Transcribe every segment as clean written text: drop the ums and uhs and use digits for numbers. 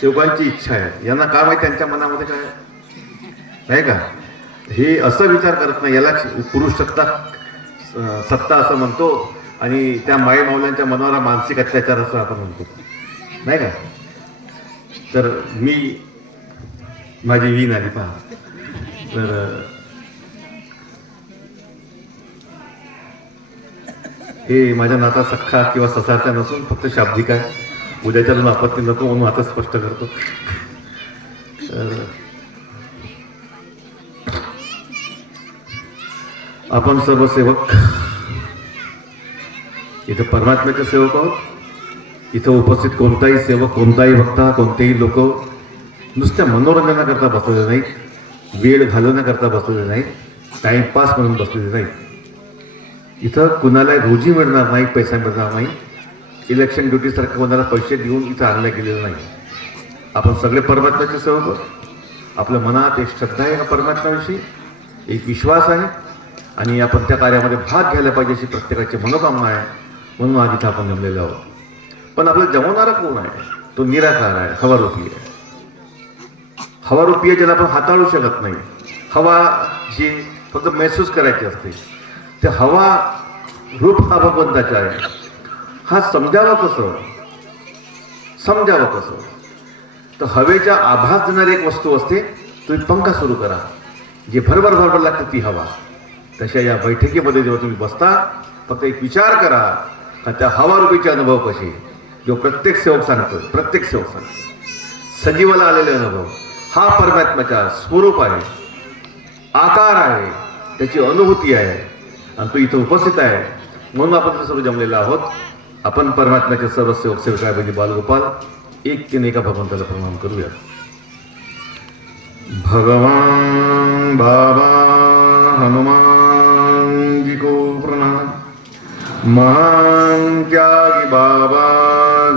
सेवकांची इच्छा आहे. यांना काय माहिती त्यांच्या मनामध्ये काय नाही का, हे असं विचार करत नाही. याला पुरुष सत्ता असं म्हणतो आणि त्या माई माऊल्यांच्या मनावर मानसिक अत्याचार असं आपण म्हणतो नाही का. तर मी माझी वीण आली पहा. तर हे माझ्या नाता सख्खा किंवा ससारचा नसून फक्त शाब्दिक आहे. उद्याच्या दोन आपत्ती नको म्हणून आता स्पष्ट करतो. आपण सर्व सेवक इथं परमात्म्याचे सेवक आहोत. इथं उपस्थित कोणताही सेवक, कोणताही वक्ता, कोणतेही लोक नुसत्या मनोरंजनाकरता बसलेले नाहीत, वेळ घालवण्याकरता बसलेले नाहीत, टाइमपास म्हणून बसलेले नाहीत. इथं कुणाला रोजी मिळणार नाही, पैसा मिळणार नाही, इलेक्शन ड्युटीसारखं कोणाला पैसे देऊन इथं आणलं गेलेलं नाही. आपण सगळे परमात्म्याचे सेवक आहोत. आपल्या मनात एक श्रद्धा आहे परमात्म्याविषयी, एक विश्वास आहे आणि आपण त्या कार्यामध्ये भाग घ्यायला पाहिजे अशी प्रत्येकाची मनोकामना आहे. म्हणून आज इथं आपण जमलेलो आहोत. पण आपलं जमवणारा कोण आहे? तो निराकार आहे, हवारूपी आहे. हवारूपी आहे ज्याला आपण हाताळू शकत नाही. हवा जी फक्त महसूस करायची असते, ते हवा रूप हा भगवंताचा आहे. हा समजावं कसं? तर हवेच्या आभास देणारी एक वस्तू असते. तुम्ही पंखा सुरू करा, जे भरभर लागते ती हवा. तशा या बैठकीमध्ये जेव्हा तुम्ही बसता, फक्त एक विचार करा का त्या हवारूपीचे अनुभव कसे, जो प्रत्येक सेवक सांगतो, सजीवाला आलेले अनुभव हा परमात्म्याचा स्वरूप आहे, आकार आहे, त्याची अनुभूती आहे आणि तो इथं उपस्थित आहे. म्हणून आपण सर्व जमलेलो आहोत. आपण परमात्म्याचे सर्व सेवक सेविका बहिणी बालगोपाल एक तीन एका भगवंताला प्रणाम करूया. भगवान बाबा हनुमान जी को प्रणाम. महान त्यागी बाबा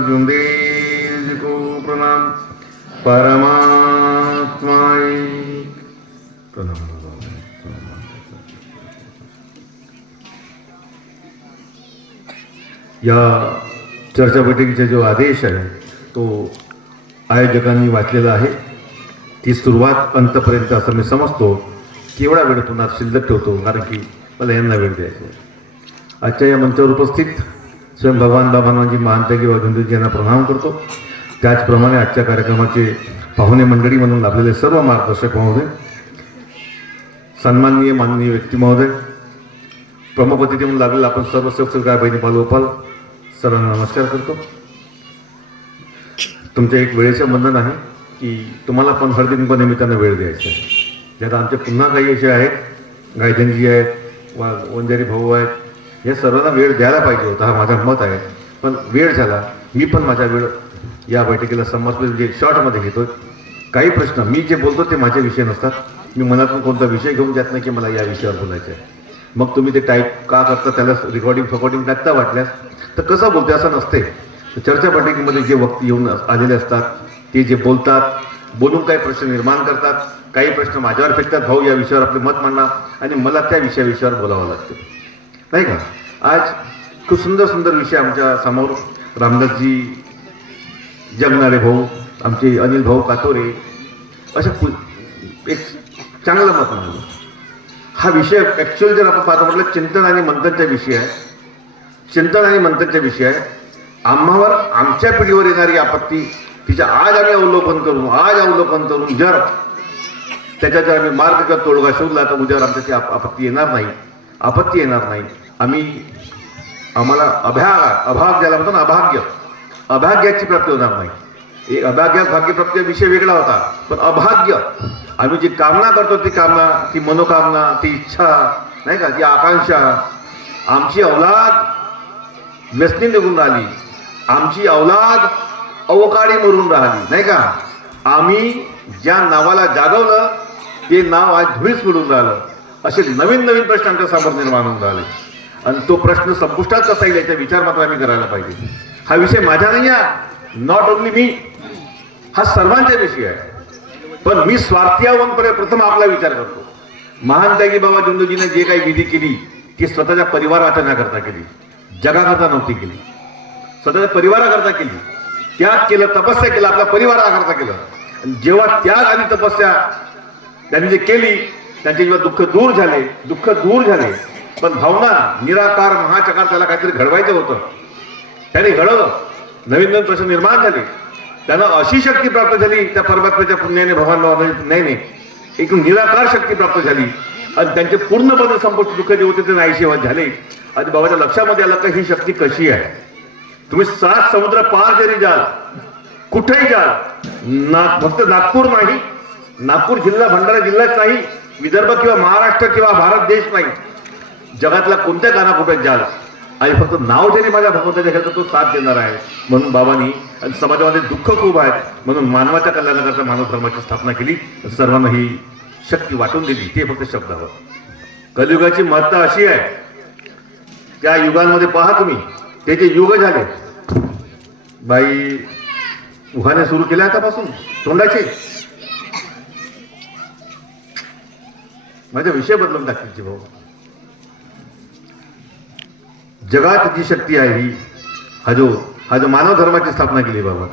जुंदेल जी को प्रणाम. परमात्मा प्रणाम. या चर्चा बैठकीचा जो आदेश आहे तो आयोजकांनी वाचलेला आहे. ती सुरुवात अंतपर्यंत असं मी समजतो. केवढा वेळ पुन्हा शिल्लक ठेवतो, कारण की मला यांना वेळ द्यायचा आहे. आजच्या या मंचावर उपस्थित स्वयं भगवान बाबा हनुमानजी महानत्यागी बाबा यांना प्रणाम करतो. त्याचप्रमाणे आजच्या कार्यक्रमाचे पाहुणे मंडळी म्हणून लाभलेले सर्व मार्गदर्शक महोदय, सन्माननीय माननीय व्यक्ती महोदय, प्रमुख अतिथी म्हणून लागलेला आपण सर्व सेवक सेविका बहिणी बालगोपाल सर्वांना नमस्कार करतो. तुमच्या एक वेळेचं बंधन आहे की तुम्हाला पण हळदीकुंकू निमित्तानं वेळ द्यायचा आहे. ज्यात आमचे पुन्हा काही असे आहेत, गायधनजी आहेत, वंजारी भाऊ आहेत, या सर्वांना वेळ द्यायला पाहिजे होता, हा माझा मत आहे. पण वेळ झाला. मी पण माझा वेळ या बैठकीला समर्पित म्हणजे शॉर्टमध्ये घेतो. काही प्रश्न मी जे बोलतो ते माझे विषय नसतात. मी मनातून कोणता विषय घेऊन जात नाही की मला या विषयावर बोलायचं आहे. मग तुम्ही ते टाईप का करता, त्याला रेकॉर्डिंग टाकता वाटल्यास तर कसं बोलते असं नसते. चर्चा बैठकीमध्ये जे वक्ते येऊन आलेले असतात ते जे बोलतात, बोलून काही प्रश्न निर्माण करतात, काही प्रश्न माझ्यावर फेकतात, भाऊ या विषयावर आपले मत मांडणार, आणि मला त्या विषयावर बोलावं लागतं नाही का. आज खूप सुंदर विषय आमच्या समोर रामदासजी जगणारे भाऊ, आमचे अनिल भाऊ कातोरे, अशा एक चांगलं मत मांडलं. हा विषय ॲक्च्युअली जर आपण पाहतो म्हटलं चिंतन आणि मंथनचा विषय आहे. आम्हावर, आमच्या पिढीवर येणारी आपत्ती, तिच्या आज आम्ही अवलोकन करून जर त्याच्यात जर आम्ही मार्ग किंवा तोडगा शोधला तर उद्यावर आमच्याची आपत्ती येणार नाही. आम्हाला अभाग ज्याला म्हणतो ना, अभाग्याची प्राप्ती होणार नाही. एक अभाग्यास भाग्यप्राप्ती विषय वेगळा होता, पण अभाग्य आम्ही जी कामना करतो ती कामना, ती मनोकामना, ती इच्छा नाही का, ती आकांक्षा, आमची अवलाद व्यसनी निघून राहिली, आमची अवलाद अवकाळी मरून राहिली नाही का. आम्ही ज्या नावाला जागवलं ते नाव आज धुळीस मिळून राहिलं. असे नवीन प्रश्न आमच्या समोर निर्माण होऊन राहिले आणि तो प्रश्न संपुष्टात कसा येईल याचा विचार मात्र आम्ही करायला पाहिजे. हा विषय माझा नाही आहे, नॉट ओनली मी, हा सर्वांचा विषय आहे. पण मी स्वार्थी होऊन प्रथम आपला विचार करतो. महान त्यागी बाबा जुंदूजीने जे काही विधी केली ती स्वतःच्या परिवार वाचण्याकरता केली, जगाकरता नव्हती केली, स्वतःच्या परिवाराकरता केली. त्याग केलं, तपस्या केलं, आपल्या परिवाराकरता केलं. आणि जेव्हा त्याग आणि तपस्या त्यांनी जे केली, त्यांचे जेव्हा दुःख दूर झाले, पण भावना निराकार महाचकार त्याला काहीतरी घडवायचं होतं. त्याने घडवलं, नवीन प्रश्न निर्माण झाले, त्यांना अशी शक्ती प्राप्त झाली त्या परमात्म्याच्या पुण्याने, भगवान एक निराकार शक्ती प्राप्त झाली आणि त्यांचे पूर्णपणे संपूर्ण दुःख जे होते ते नाहीसे झाले. आणि बाबाच्या लक्षामध्ये आलं का ही शक्ती कशी आहे. तुम्ही 7 समुद्र पार जरी जाल, कुठेही जाल, फक्त नागपूर नाही, नागपूर जिल्हा भंडारा जिल्हाच नाही, विदर्भ किंवा महाराष्ट्र किंवा भारत देश नाही, जगातल्या कोणत्या कानाकोपऱ्यात जाल आणि फक्त नाव ज्याने माझ्या भगवंताच्या घ्यायचं तो साथ देणार आहे. म्हणून बाबांनी आणि समाजामध्ये दुःख खूप आहे म्हणून मानवाच्या कल्याणाकरता मानव धर्माची स्थापना केली, सर्वांना ही शक्ती वाटून दिली. ते फक्त शब्दावर. कलियुगाची महत्ता अशी आहे, त्या युगांमध्ये पहा तुम्ही, ते जे युग झाले, बाई उखाणे सुरू केले आतापासून तोंडाचे, माझा विषय बदलून टाकतील भाऊ. जगात जी शक्ती आहे ही हा जो मानव धर्माची स्थापना केली बाबा,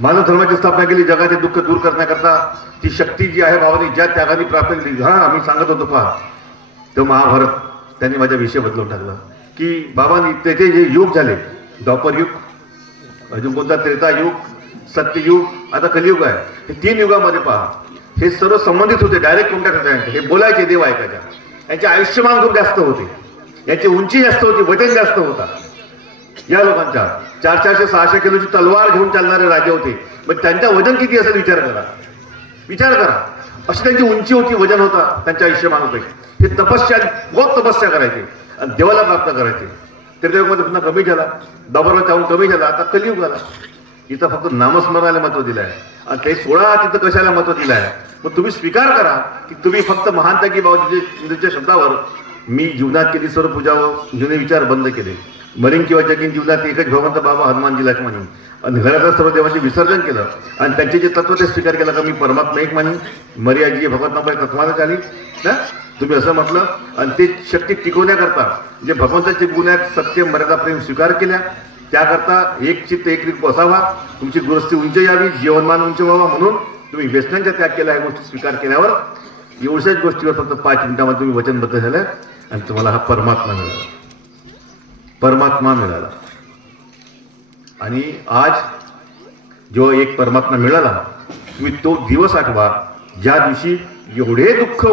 मानव धर्माची स्थापना केली, जगाचे दुःख दूर करण्याकरता ती शक्ती जी आहे बाबांनी ज्या त्यागाने प्राप्त केली. हा मी सांगत होतो पहा, तो महाभारत त्यांनी माझा विषय बदलून टाकला की बाबांनी त्याचे जे युग झाले, द्वापर युग, अजून कोणता त्रेतायुग, सत्ययुग, आता कलियुग आहे, हे 3 युगामध्ये पहा हे सर्व संबंधित होते, डायरेक्ट कॉन्टॅक्ट होते. हे बोलायचे, देव ऐकायचा. यांचे आयुष्यमान खूप जास्त होते, याची उंची जास्त होती, वजन जास्त होता. या लोकांच्या 400-600 किलोची तलवार घेऊन चालणारे राजे होते. मग त्यांच्या वजन किती असेल विचार करा. अशी त्यांची उंची होती, वजन होता, त्यांच्या आयुष्यमान होते. हे बहुत तपस्या करायचे आणि देवाला प्राप्त करायचे. त्रेतायुगमध्ये पुन्हा कमी झाला, द्वापरमध्ये जाऊन कमी झाला, आता कलियुग आला. इथं फक्त नामस्मरणाला महत्व दिलं आहे आणि ते 16 तिथं कशाला महत्व दिलं आहे. मग तुम्ही स्वीकार करा की तुम्ही फक्त महानता की बाबाजीच्या शब्दावर मी जीवनात केली सर्व पूजा जुने विचार बंद केले, मरीन किंवा जगीन जीवनात एकच भगवंत बाबा हनुमानजीलाच मानून आणि घरातल्या सर्व देवांचे विसर्जन केलं आणि त्यांचे जे तत्व ते स्वीकार केलं का मी परमात्मा एक मानून, मर्याजी भगवंताबाई तत्वाला झाली ना, तुम्ही असं म्हटलं. आणि ते शक्ती टिकवण्याकरता जे भगवंताचे गुण आहेत, सत्य, मर्यादा, प्रेम स्वीकार केल्या, त्याकरता एक चित्त एक रीत बसावा, तुमची गृहस्थी उंच यावी, जीवनमान उंच व्हावा, म्हणून तुम्ही व्यसनांचा त्याग केला. ह्या गोष्टी स्वीकार केल्यावर एवढ्याच गोष्टीवर फक्त 5 मिनिटांमध्ये तुम्ही वचनबद्ध झाले आणि तुम्हाला हा परमात्मा मिळाला. आणि आज जेव्हा एक परमात्मा मिळाला, तुम्ही तो दिवस आठवा ज्या दिवशी एवढे दुःख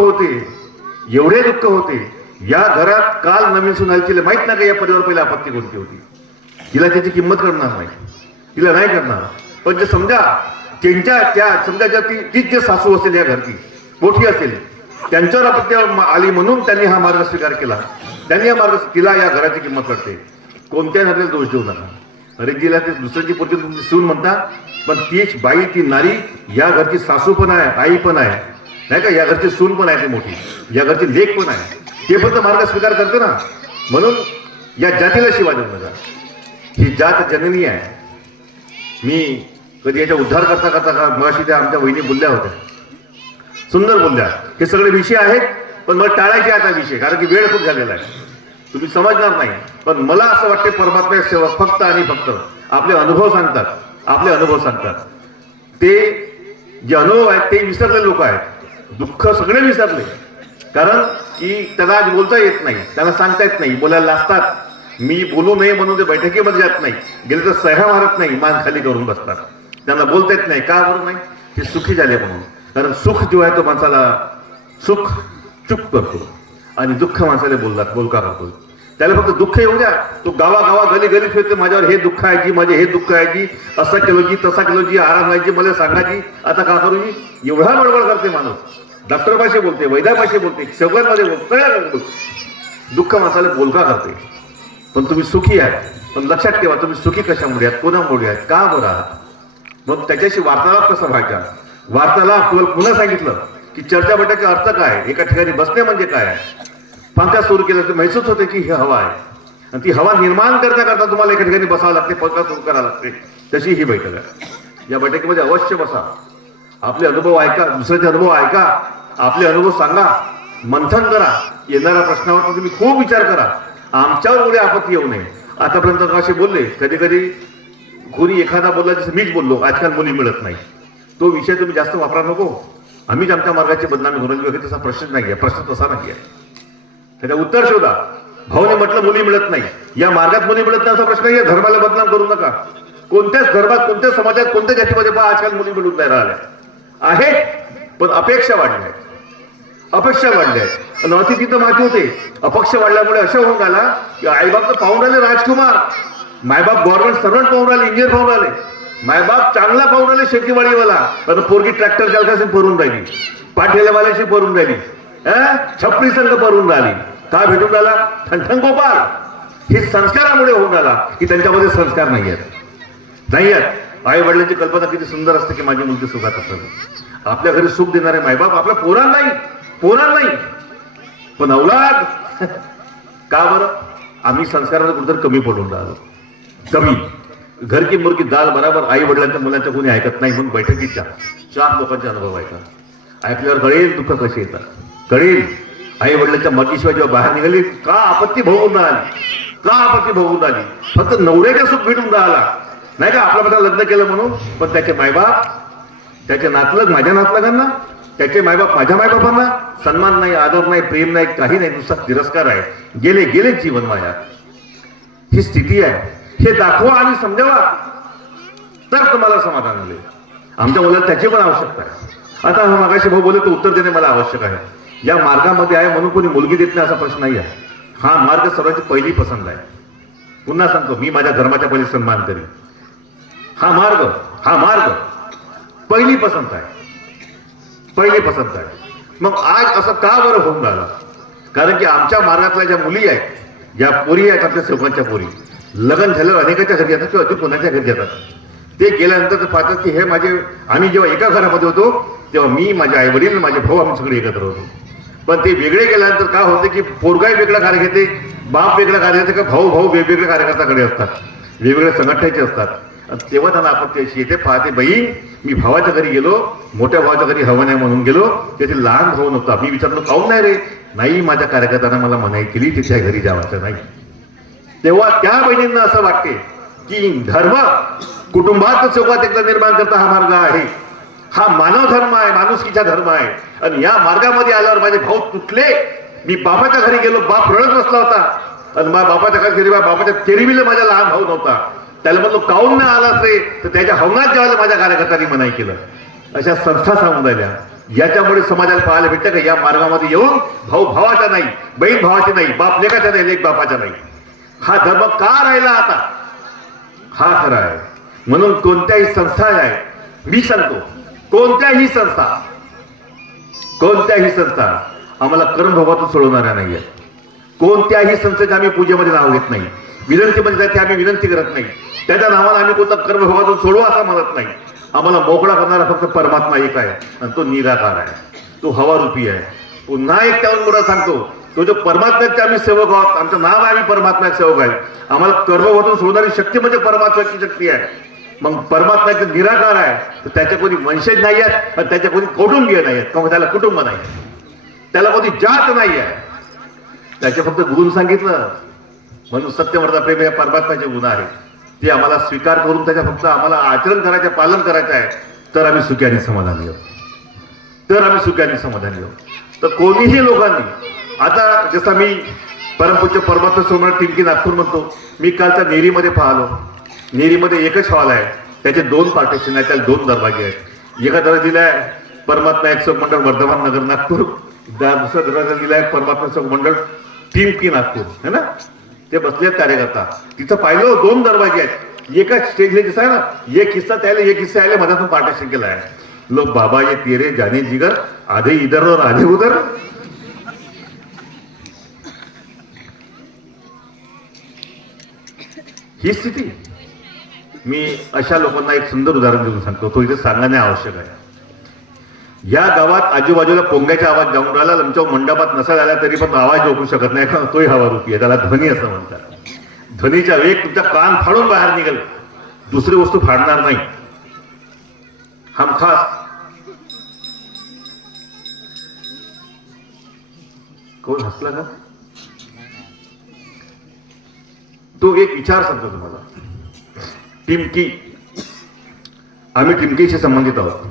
होते. या घरात काल नवीन सुनायला माहित नाही का या परिवार पहिला आपत्ती कोणती होती, तिला त्याची किंमत करणार नाही, तिला नाही करणार. पण जे समजा समजा तीच जे सासू असेल या घरची मोठी असेल, त्यांच्यावर आपत्ती आली म्हणून त्यांनी हा मार्ग स्वीकार केला. त्यांनी हा मार्ग, तिला या घराची किंमत करते. कोणत्याही नात्याला दोष देऊ नका. अरे जिला ते दुसऱ्याची पोटी तुमची सून म्हणता, पण तीच बाई, ती नारी या घरची सासू पण आहे, आई पण आहे, नाही का, या घरची सून पण आहे, ती मोठी, या घरची लेक पण आहे. ते पण मार्ग स्वीकार करते ना. म्हणून या जातीला शिवा देऊ नका. ही जात जननी आहे. मी कधी याचा उद्धार करता मगाशी त्या आमच्या वहिनी बोलल्या होत्या, सुंदर बोलल्या. हे सगळे विषय आहेत, पण मला टाळायचे आता विषय, कारण की वेळ खूप झालेला आहे, तुम्ही समजणार नाही. पण मला असं वाटते परमात्मा सेवक फक्त आणि फक्त आपले अनुभव सांगतात. ते जे अनुभव आहेत ते विसरले लोक आहेत. दुःख सगळे विसरले, कारण की त्याला आज बोलता येत नाही, त्यांना सांगता येत नाही, बोलायला लाजतात. मी बोलू नये म्हणून ते बैठकीमध्ये जात नाही, गेले तर सह्या मारत नाही, मान खाली करून बसतात. त्यांना बोलता येत नाही. का बरोबर नाही? ते सुखी झाले म्हणून. कारण सुख जो आहे तो माणसाला सुख चुप करतो आणि दुःख माणसाला बोलका करतो. त्याला फक्त दुःख येऊ द्या, तो गावा गली फिरते, माझ्यावर हे दुःख आहे जी, माझे हे दुःख आहे जी, असं केलो जी, तसा केलो जी, आराम व्हायची, मला सांगा जी, आता का करू जी. एवढा बडबड करते माणूस. डॉक्टर भाषे बोलते, वैद्याभाषे बोलते, सगळ्यांमध्ये बोलते. दुःख माणसाला बोलका करते. पण तुम्ही सुखी आहात. पण लक्षात ठेवा, तुम्ही सुखी कशामुळे आहात, कोणामुळे आहात, का बरं आहात. मग त्याच्याशी वार्तालाप कसा व्हायचा. वार्तालाप तुम्हाला पुन्हा सांगितलं की चर्चा बैठकीचा अर्थ काय, एका ठिकाणी बसणे म्हणजे काय. पंखा सुरू केला तर महसूस होते की ही हवा आहे आणि ती हवा निर्माण करण्याकरता तुम्हाला एका ठिकाणी बसावं लागते, पंखा सुरू करावं लागते. तशी ही बैठक आहे. या बैठकीमध्ये अवश्य बसा, आपले अनुभव ऐका, दुसऱ्याचे अनुभव ऐका, आपले अनुभव सांगा, मंथन करा. येणाऱ्या प्रश्नावर तुम्ही खूप विचार करा. आमच्यावर एवढी आपत्ती येऊ नये. आतापर्यंत असे बोलले, कधी कधी कोणी एखादा बोलला जसं मीच बोललो आजकाल मुली मिळत नाही, तो विषय तुम्ही जास्त वापरा नको. आम्हीच आमच्या मार्गाची बदनामी करून वगैरे तसा प्रश्न नाही आहे, प्रश्न तसा नाही आहे. त्याचं उत्तर शोधा. भाऊने म्हटलं मुली मिळत नाही, या मार्गात मुली मिळत नाही असा प्रश्न आहे. धर्माला बदनाम करू नका. कोणत्याच धर्मात, कोणत्याच समाजात, कोणत्या जातीमध्ये पहा आजकाल मुली मिळून नाही राहिल्या आहेत, पण अपेक्षा वाढल्या आहेत. अपेक्षा वाढल्या आहेत. नव्हती तिथं माती होते. अपक्ष वाढल्यामुळे असं होऊन राहिला की आईबाप तर पाहून राहिले राजकुमार, मायबाप गव्हर्नमेंट सर्वंट पाहून राहिले, इंजिनियर पाहून राहिले, मायबाप चांगला पाहून राहिले शेतीवाडीवाला, पण पोरगी ट्रॅक्टर चालकाशी परून राहिली, पाठेलेवाल्याशी परून राहिली, छपरी संघ परून राहिली. का भेटून राहिला? ठणठण गोपाल. हे संस्कारामुळे होऊन राहिला की त्यांच्यामध्ये संस्कार नाही आहेत. आई वडिलांची कल्पना किती सुंदर असते की माझी मुलगी सुखात असावी. आपल्या घरी सुख देणारे मायबाप आपल्या पोरांना नाही, पण औलाद का बरं? आम्ही संस्कारामध्ये कुठेतरी कमी पडून राहिलो. कमी. घर की मुर्गी दाल बराबर. आई वडिलांच्या मुलांच्या कोणी ऐकत नाही, म्हणून बैठकीच्या 4 लोकांचे अनुभव ऐकतात. ऐकल्यावर कळेल दुःख कसे येतात, कळेल. आई वडिलांच्या मतीशिवाय जेव्हा बाहेर निघाली का आपत्ती भोगून राहिली. फक्त नवऱ्याच्या सुख भेटून राहिला नाही का, आपल्या लग्न केलं म्हणून, पण त्याचे मायबाप, त्याचे नातलग माझ्या नातलगांना, त्याचे मायबाप माझ्या मायबापांना सन्मान नाही, आदर नाही, प्रेम नाही, काही नाही, नुसता तिरस्कार आहे. गेले जीवन माया. ही स्थिती आहे. हे दाखवा आणि समजावा तर तुम्हाला समाधान मिळेल. आमच्या मुलाला त्याची पण आवश्यकता आहे. आता मागाशी भाऊ बोलले तो उत्तर देणे मला आवश्यक आहे. या मार्गामध्ये आहे म्हणून कोणी मुलगी देत नाही असा प्रश्न नाही आहे. हा मार्ग सर्वांची पहिली पसंत आहे. पुन्हा सांगतो, मी माझ्या धर्माच्या पहिले सन्मान करीन. हा मार्ग पहिली पसंत आहे. मग आज असं का बरं होऊन राहिलं? कारण की आमच्या मार्गातल्या ज्या मुली आहेत, ज्या पोरी आहेत, आपल्या सेवकांच्या पोरी, लग्न झाल्यावर अनेकाच्या घरी जातात किंवा अति कोणाच्या घरी जातात. ते गेल्यानंतर ते पाहतात की हे माझे, आम्ही जेव्हा एका घरामध्ये होतो तेव्हा मी, माझे आई वडील, माझे भाऊ, आम्ही सगळे एकत्र होतो. पण ते वेगळे गेल्यानंतर काय होते की पोरगाही वेगळा कार्य घेते, बाप वेगळा कार्य घेते, का भाऊ वेगवेगळे कार्यकर्त्याकडे असतात, वेगवेगळ्या संघटनेचे असतात. तेव्हा त्यांना आपत्ती अशी येते, पाहते बहीण मी भावाच्या घरी गेलो, मोठ्या भावाच्या घरी हवं नाही म्हणून गेलो, त्याचे लहान भाऊ नव्हता. मी विचारलो काहून नाही रे? नाही, माझ्या कार्यकर्त्यांना मला मनाई केली तिच्या घरी जावायचं नाही. तेव्हा त्या बहिणींना असं वाटते की धर्म कुटुंबात चौकात एकदा निर्माण करता हा मार्ग आहे. हा मानव धर्म आहे, माणुसकीचा धर्म आहे. आणि या मार्गामध्ये आल्यावर माझे भाऊ तुटले. मी बापाच्या घरी गेलो, बाप रडत बसला होता, आणि माझ्या बापाच्या घरी बापाच्या तेरीविले माझा लहान भाऊ नव्हता. त्याला म्हणलो काहून नाही आलास रे? तर त्याच्या हवनात जेवायला माझ्या कार्यकर्त्यांनी मनाई केलं. अशा संस्था सांगून राहिल्या. याच्यामुळे समाजाला पाहायला भेटतं का या मार्गामध्ये येऊन भाऊ भावाचा नाही, बहीण भावाची नाही, बाप लेकाचा नाही, लेक बापाचा नाही, हा धर्म का राहिला आता? हा खरा आहे. म्हणून कोणत्याही संस्था आहे, मी सांगतो कोणत्याही संस्था आम्हाला कर्मभोगातून सोडवणाऱ्या नाही आहेत. कोणत्याही संस्थेचे आम्ही पूजेमध्ये नाव घेत नाही, विनंतीमध्ये जायचे आम्ही विनंती करत नाही, त्याच्या नावाला आम्ही कोणता कर्मभोगातून सोडवा असं म्हणत नाही. आम्हाला मोकळा करणारा फक्त परमात्मा एक आहे, आणि तो निराकार आहे, तो हवारूपी आहे. पुन्हा एक त्याहून मोठा सांगतो, तो जो परमात्म्याचे आम्ही सेवक आहोत, आमचं नाव आहे आम्ही परमात्म्याचे सेवक आहे. आम्हाला कर्मभोगातून सोडणारी शक्ती म्हणजे परमात्म्याची शक्ती आहे. मग परमात्म्याचे निराकार आहे, तर त्याच्या कोणी वंशज नाही आहेत, आणि त्याच्या कोणी कौटुंबीय नाही आहेत, किंवा त्याला कुटुंब नाही, त्याला कोणी जात नाही आहे, त्याचे फक्त गुण सांगितलं. म्हणून सत्यमर्दा प्रेम या परमात्म्याचे गुण आहे, ते आम्हाला स्वीकार करून त्याच्या फक्त आम्हाला आचरण करायचं, पालन करायचं आहे, तर आम्ही सुख्याने समाधानी आहोत. तर कोणीही लोकांनी, आता जसं मी परमपूज्य परमात्मा सोमनाथ टिमकी नागपूर म्हणतो, मी कालच्या नेरीमध्ये पाहिलो. नेरीमध्ये एकच हॉल आहे, त्याचे 2 पार्टिशन आहेत, त्याला 2 दरवाजे आहेत. एका दरवाजा दिलाय परमात्मा एक मंडळ वर्धमान नगर नागपूर, दुसरा दरवाजा दिलाय परमात्मा मंडळ टिमकी नागपूर, है ना. ते बसलेत कार्यकर्ता, तिथं पाहिलं 2 दरवाजे आहेत. एका स्टेजला दिसा ना, एक हिस्सा त्याला, एक हिस्सा आले, मधातून पार्टिशन केलं आहे. लोक बाबा ये तेरे जाने जिगर, आधे इधर और आधे उधर. ही स्थिती. मी अशा लोकांना एक सुंदर उदाहरण देऊन सांगतो, तो इथे सांगणे आवश्यक आहे. या गावात आजूबाजूला पोंग्याचा आवाज जाऊन राहिला, तुमच्या मंडपात नसा आला तरी पण आवाज ओळखू शकत नाही, कारण तोही हवारूपी आहे, त्याला ध्वनी असं म्हणतात. ध्वनीचा वेग तुमचा कान फाडून बाहेर निघेल, दुसरी वस्तू फाडणार नाही. हमखास. कोण हसला का? तो एक विचार सांगतो तुम्हाला. टिमकी, आम्ही टिमकीशी संबंधित आहोत.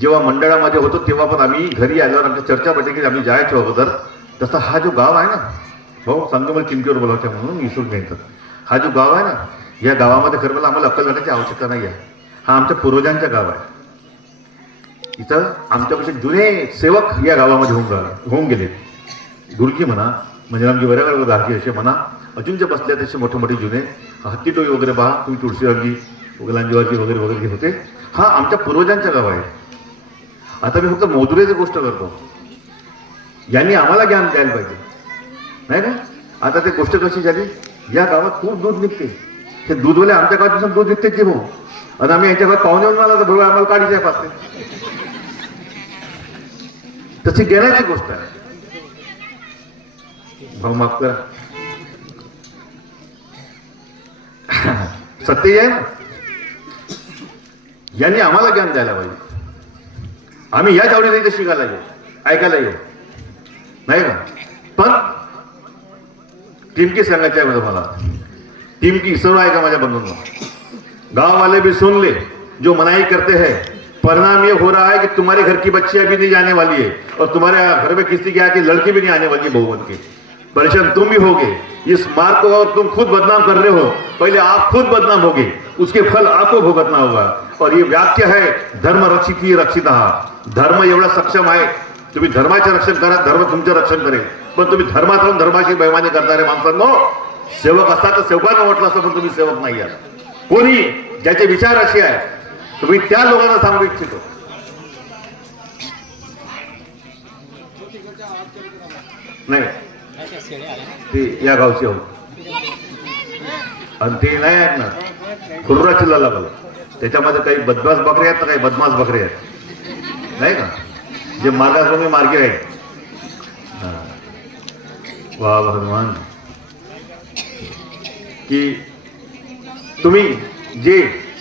जेव्हा मंडळामध्ये होतो तेव्हा पण आम्ही घरी आल्यावर आमची चर्चा पडली की आम्ही जायचो अगोदर. तसा हा जो गाव आहे ना भाऊ, सांगतो मला टिमकीवर बोलावत्या म्हणून विसरून घ्यायचं. हा जो गाव आहे ना, या गावामध्ये खरं मला आम्हाला अक्कल घालण्याची आवश्यकता नाही आहे. हा आमच्या पूर्वजांचं गाव आहे. इथं आमच्यापेक्षा जुने सेवक या गावामध्ये होऊन गेले. गुरुजी म्हणा, मंजरामजी वरेकर गारजी असे म्हणा, अजून जे बसले तसे मोठे मोठे जुने हत्तीटोई वगैरे पहा तुम्ही, तुळशीरामजी उगलांजीवाजी वगैरे वगैरे जे होते, हा आमच्या पूर्वजांचं गाव आहे. आता मी फक्त मोदुरेची गोष्ट करतो. यांनी आम्हाला ज्ञान द्यायला पाहिजे नाही का. आता ते गोष्ट कशी झाली, या गावात खूप दूध निघते. हे दूधवाले आमच्या गावात दूध निघते की भाऊ, आणि आम्ही यांच्या गावात पाहुणे येऊन आला तर भाऊ आम्हाला काढीच्या पाचते. तशी घेण्याची गोष्ट आहे. भाऊ माफ करा, सत्य आहे ना. यांनी आम्हाला ज्ञान द्यायला पाहिजे. आम्ही या जावडीला इथे शिकायला येऊ, ऐकायला येऊ नाही का. पण टिमकी सांगायची आहे मला. टिमकी सर्व ऐका माझ्या बंधूंना. गांव वाले भी सुन ले, जो मनाई करते हैं, परिणाम ये हो रहा है कि तुम्हारे घर की बच्ची अभी नहीं जाने वाली है और तुम्हारे घर में किसी की आके लड़की भी नहीं आने वाली बहू बन के. परेशान तुम भी होगे. इस मार्ग को और तुम खुद बदनाम कर रहे हो. पहले आप खुद बदनाम होगे, उसके फल आपको भुगतना होगा. और ये वाक्य है, धर्म रक्षिती रक्षितः. धर्म एवढा सक्षम आहे, तुम्ही धर्माचे रक्षण करा, धर्म तुमचं रक्षण करेल. पण तुम्ही धर्मात राहून धर्माची बेईमानी करणारे माणसांनो, सेवक असता तर सेवकांना म्हटलं असतं, पण तुम्ही सेवक नाही आहात. कोणी ज्याचे विचार असे आहे, तुम्ही त्या लोकांना सांगू इच्छितो. नाही ते या गावचे आहोत आणि ते नाही आहेत ना, खुर्रा चिल्ला लागला. त्याच्यामध्ये काही बदमाश बकरे आहेत ना, काही बदमाश बकरे आहेत नाही का, जे मार्गाक्रमी मार्गी आहेत. वा भगवान, की तुम्ही जे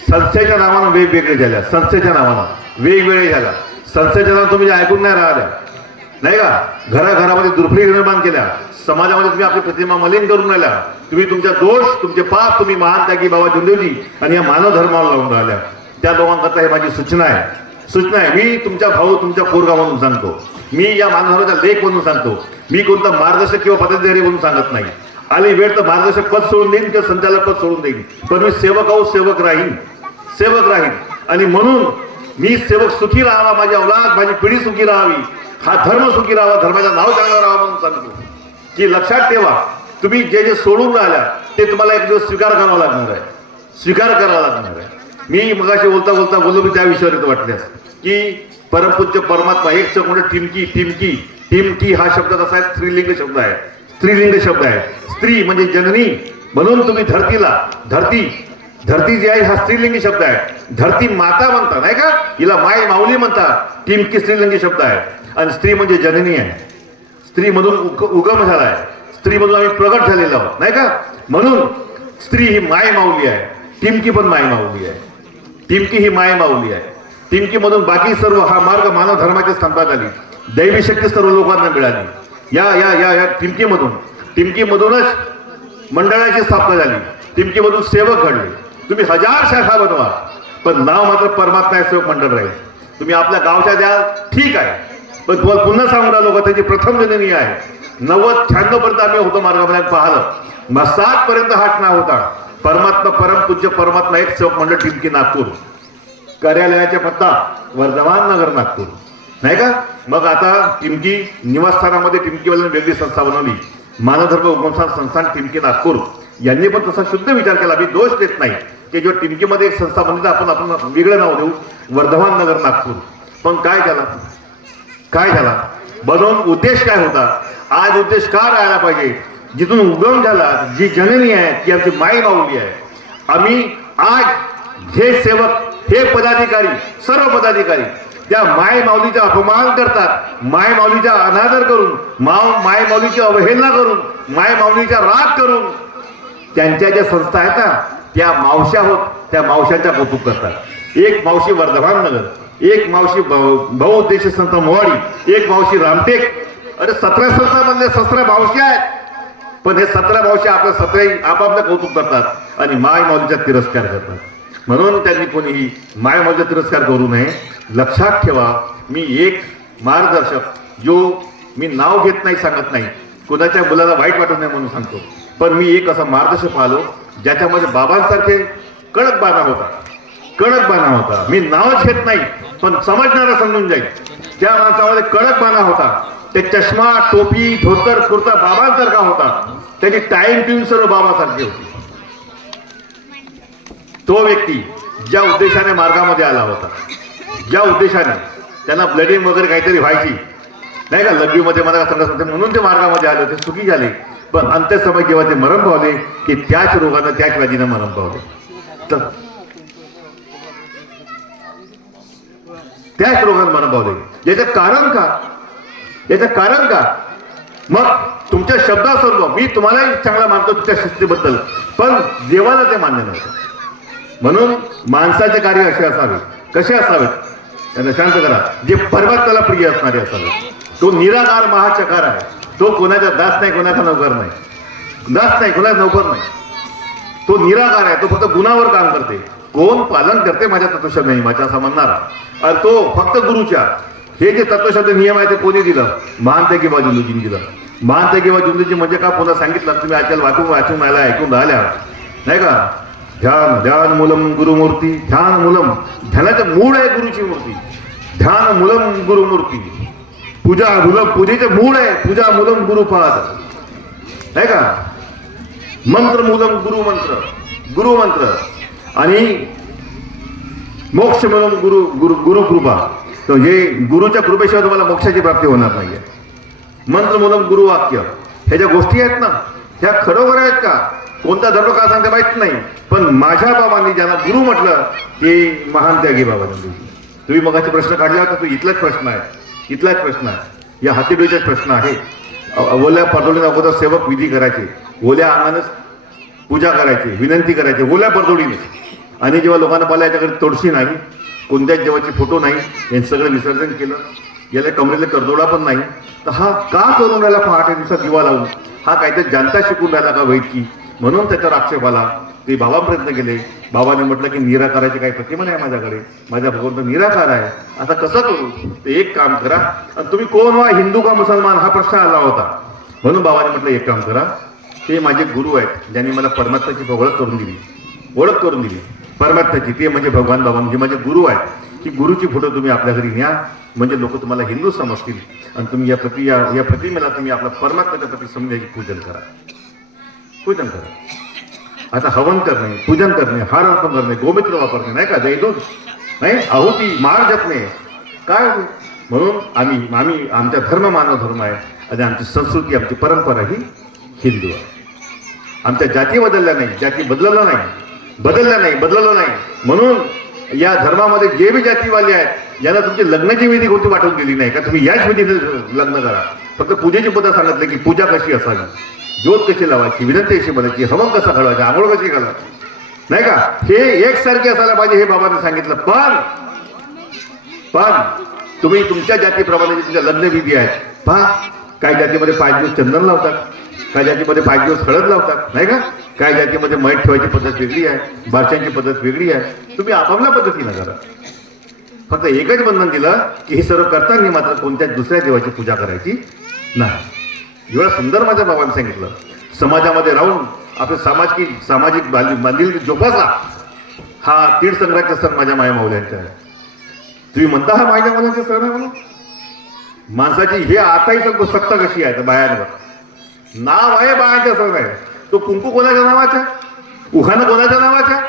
संस्थेच्या नावानं वेगवेगळे झाल्या, संस्थेच्या नावानं वेगवेगळे झाल्या, संस्थेच्या नावानं तुम्ही ऐकून नाही राहिल्या नाही का. घराघरामध्ये दुर्फळी निर्माण केल्या, समाजामध्ये तुम्ही आपली प्रतिमा मलिन करून राहिल्या. तुम्ही तुमच्या दोष, तुमचे पाप तुम्ही महान त्यागी बाबा जुंदेवजी आणि या मानव धर्माला लावून राहिल्या. त्या लोकांकरता हे माझी सूचना आहे. मी तुमच्या भाऊ, तुमच्या पोरगा म्हणून सांगतो. मी या मानव लेख म्हणून सांगतो. मी कोणता मार्गदर्शक किंवा पदाधिकारी म्हणून सांगत नाही. आली वेळ तर मार्गदर्शक पद सोडून देईन किंवा संचालक पद सोडून देईन, पण मी सेवक आहो, सेवक राहीन. आणि म्हणून मी सेवक सुखी राहावा, माझी औलाद, माझी पिढी सुखी राहावी, हा धर्म सुखी राहावा, धर्माचं नाव चांगलं राहावं म्हणून सांगतो. की लक्षात ठेवा, तुम्ही जे जे सोडून राहिल्या ते तुम्हाला एक दिवस स्वीकार करावा लागणार आहे. मी मगाशी बोलता बोललो, मी त्या विषयावर वाटल्यास की परमपूज्य परमात्मा एक म्हणजे टिमकी हा शब्द कसा आहे, स्त्रीलिंग शब्द आहे. स्त्री म्हणजे जननी, म्हणून तुम्ही धरती जी आहे हा स्त्रीलिंगी शब्द आहे. धरती माता म्हणता नाही का, हिला माय माऊली म्हणतात. टिमकी स्त्रीलिंगी शब्द आहे आणि स्त्री म्हणजे जननी आहे. स्त्री मधून उगम झालाय, स्त्री मधून आम्ही प्रगट झालेलो आहोत नाही का. म्हणून स्त्री ही माय माऊली आहे, टिमकी पण माय माऊली आहे. टिमकी ही माय माऊली आहे. टिमकी मधून बाकी सर्व हा मार्ग मानव धर्माच्या स्थापना झाली. दैवी शक्ती सर्व लोकांना मिळाली. या टिमकीमधूनच मंडळाची स्थापना झाली. टिमकीमधून सेवक घडले. तुम्ही 1000 शाखा बनवा, पण नाव मात्र परमात्मा सेवक मंडळ राहील. तुम्ही आपल्या गावच्या द्याल ठीक आहे, पण तुम्हाला पुन्हा सांगून राहिलो का त्याची प्रथम जननी आहे. 90-96 पर्यंत आम्ही होतो मार्गामध्ये पाहिलं, मग 7 पर्यंत हाच नाव होता. परमात्मा परमपूज्य परमात्मा एक सेवक मंडळ टिमकी नागपूर. कार्यालयाचा पत्ता वर्धमान नगर नागपूर नाही का. मग आता टिमकी निवासस्थानामध्ये टिमकीवाल्यांनी वेगळी संस्था बनवली, मानवधर्म उगमस्थान संस्थान टिमकी नागपूर. यांनी पण तसा शुद्ध विचार केला. मी दोष देत नाही की जो टिमकीमध्ये एक संस्था बनली तर आपण वेगळं नाव देऊ, वर्धमान नगर नागपूर. पण काय झाला बनवून उद्देश काय होता. आज उद्देश का राहायला पाहिजे, जिथून उगम झाला, जी जननी आहे ती आमची माई माऊली आहे. आम्ही आज हे सेवक, हे पदाधिकारी, सर्व पदाधिकारी त्या माय माऊलीचा अपमान करतात, माय माऊलीचा अनादर करून, माय माऊलीची अवहेलना करून, माय माऊलीचा राग करून त्यांच्या ज्या संस्था आहेत ना त्या मावश्या होत, त्या मावशांच्या कौतुक करतात. एक मावशी वर्धमान नगर, एक मावशी बहुउद्देशीय संस्था मोवाडी, एक मावशी रामटेक. अरे 17 संस्थांमधले 17 मावशी आहेत, पण हे 17 मावशी आपल्या 17 आपापलं कौतुक करतात आणि माय माऊलीचा तिरस्कार करतात. म्हणून त्यांनी कोणीही माय माऊलीचा तिरस्कार करू नये. लक्षात ठेवा, मी एक मार्गदर्शक, जो मी नाव घेत नाही, सांगत नाही, कोणाच्या मुलाला वाईट वाटत नाही म्हणून सांगतो, पण मी एक असा मार्गदर्शक पाहिलो ज्याच्यामध्ये बाबांसारखे कडक बाणा होता, कडक बाणा होता. मी नावच घेत नाही, पण समजणारा समजून जाईल. त्या माणसामध्ये कडक बाणा होता. ते चष्मा, टोपी, धोतर, कुर्ता बाबांसारखा होता. त्याची टाईम ट्यून सर्व बाबासारखी होती. तो व्यक्ती ज्या उद्देशाने मार्गामध्ये आला होता, ज्या उद्देशाने त्यांना ब्लडिंग वगैरे काहीतरी व्हायची नाही का, लघवीमध्ये मला सांगत म्हणून ते मार्गामध्ये आले होते, सुखी झाले. पण अंत्यसमय जेव्हा ते मरण पावले, की त्याच रोगानं, त्याच व्याधीनं मरण पावले. तर त्याच रोगानं मरण पावले. याचं कारण का? याचं कारण का? मग तुमच्या शब्दासर्व मी तुम्हालाही चांगला मानतो तुमच्या शिस्तीबद्दल, पण देवाला ते मान्य नव्हतं. म्हणून माणसाचे कार्य असे असावे. कसे असावेत? त्यांना शांत करा. जे परमात्म्याला प्रिय असणारे असावे. तो निराकार महाचकार आहे. तो कोणाचा दास नाही, कोणाचा नौकर नाही. दास नाही, कोणाचा नौकर नाही. तो निराकार आहे. तो फक्त गुणावर काम करते. कोण पालन करते माझ्या तत्वशब्द नियमाच्या असा म्हणणारा, आणि तो फक्त गुरुच्या. हे जे तत्वशब्द नियम आहे ते कोणी दिलं? महानते किंवा जुंदूजींनी दिलं. महानते किंवा जुंदूजी म्हणजे का पुन्हा सांगितलं तुम्ही आजकाल वाचून आला, ऐकून राहिल्या नाही का? ध्यान ध्यान मूलम गुरुमूर्ती. ध्यान मूलम, ध्यानाचं मूळ आहे गुरुची मूर्ती. ध्यान मूलम गुरुमूर्ती. पूजा मूलम, पूजेचं मूळ आहे पूजा मूलम गुरुपाद नाही का? मंत्र मूलम गुरुमंत्र, गुरुमंत्र. आणि मोक्ष मूलम गुरु गुरु गुरुकृपा. तर हे गुरुच्या कृपेशिवाय तुम्हाला मोक्षाची प्राप्ती होणार नाहीये. मंत्र मूलम गुरुवाक्य. ह्या ज्या गोष्टी आहेत ना, ह्या खरोखर आहेत का? कोणता धर्म का सांगते माहित नाही, पण माझ्या बाबांनी ज्यांना गुरु म्हटलं ते महान त्यागी बाबा. तुम्ही मगाचे प्रश्न काढला होता, तो इथलाच प्रश्न आहे, इथलाच प्रश्न आहे. या हातीडोईचाच प्रश्न आहे. ओल्या पातोडीने अगोदर सेवक विधी करायचे, ओल्या अंगानंच पूजा करायची, विनंती करायची ओल्या पातोडीने. आणि जेव्हा लोकांना पाहिलं याच्याकडे तोडशी नाही, कोणत्याच देवाचे फोटो नाही, यांचं सगळं विसर्जन केलं. याला कमरेला करदोडा पण नाही. तर हा का करून राहिला पहाटे दिवसात दिवा लावून? हा काहीतरी जानता शिकून राहिला का वैद्यकी? म्हणून त्याच्यावर आक्षेप आला. ते बाबा प्रयत्न केले. बाबाने म्हटलं की निराकाराची काही प्रतिमा नाही माझ्याकडे, माझ्या भगवंत निराकार आहे. आता कसं करू? ते एक काम करा, आणि तुम्ही कोण व्हा, हिंदू का मुसलमान, हा प्रश्न आला होता. म्हणून बाबाने म्हटलं एक काम करा, ते माझे गुरु आहेत ज्यांनी मला परमात्म्याची ओळख करून दिली, ओळख करून दिली परमात्म्याची. ते म्हणजे भगवान बाबा, म्हणजे माझे गुरु आहेत. की गुरुची फोटो तुम्ही आपल्या घरी न्या, म्हणजे लोक तुम्हाला हिंदू समजतील. आणि तुम्ही या प्रतिमेला तुम्ही आपल्या परमात्म्याच्या प्रति समजायची पूजन करा, पूजन करा. आता हवन करणे, पूजन करणे, हार अर्पण करणे, गोमित्र वापरणे नाही का, जयदूत नाही, आहुती, माळ जपणे काय. म्हणून आम्ही आमचा धर्म मानव धर्म आहे, आणि आमची संस्कृती, आमची परंपरा ही हिंदू आहे. आमच्या जाती बदलल्या नाही, जाती बदललं नाही. म्हणून या धर्मामध्ये जे बी जातीवाले आहेत यांना तुमची लग्नाची विधी कोणती वाटून दिली नाही का, तुम्ही याच विधीने लग्न करा. फक्त पूजेची पद्धत सांगितलं की पूजा कशी असावी, ज्योत कशी लावायची, विनंती कशी बनायची, हवन कसा घडवायचा, आंघोळ कशी घालायची नाही का, हे एकसारखे असायला पाहिजे हे बाबांनी सांगितलं. पण तुम्ही तुमच्या जातीप्रमाणे तुमच्या लग्न विधी आहेत पहा. काही जातीमध्ये 5 दिवस चंदन लावतात, काही जातीमध्ये 5 दिवस हळद लावतात नाही का, काही जातीमध्ये मैठ ठेवायची पद्धत वेगळी आहे, बारशांची पद्धत वेगळी आहे. तुम्ही आपापल्या पद्धतीनं करा. फक्त एकच बंधन दिलं की हे सर्व करताना मात्र कोणत्याच दुसऱ्या देवाची पूजा करायची नाही. एवढं सुंदर माझ्या बाबांनी सांगितलं. समाजामध्ये राहून आपले सामाजिक बांधिलकी जोपासा, हा तीड संग्रहाचा सण माझ्या माया माऊल्यांचा आहे. तुम्ही म्हणता हा माझ्या माऊल्यांचा सण आहे म्हणून. माणसाची हे आताही सांगतो सत्ता कशी आहे, तर बायांवर नाव आहे, बायांचा सण आहे. तो कुंकू कोणाच्या नावाचा, उखाणं कोणाच्या नावाच्या,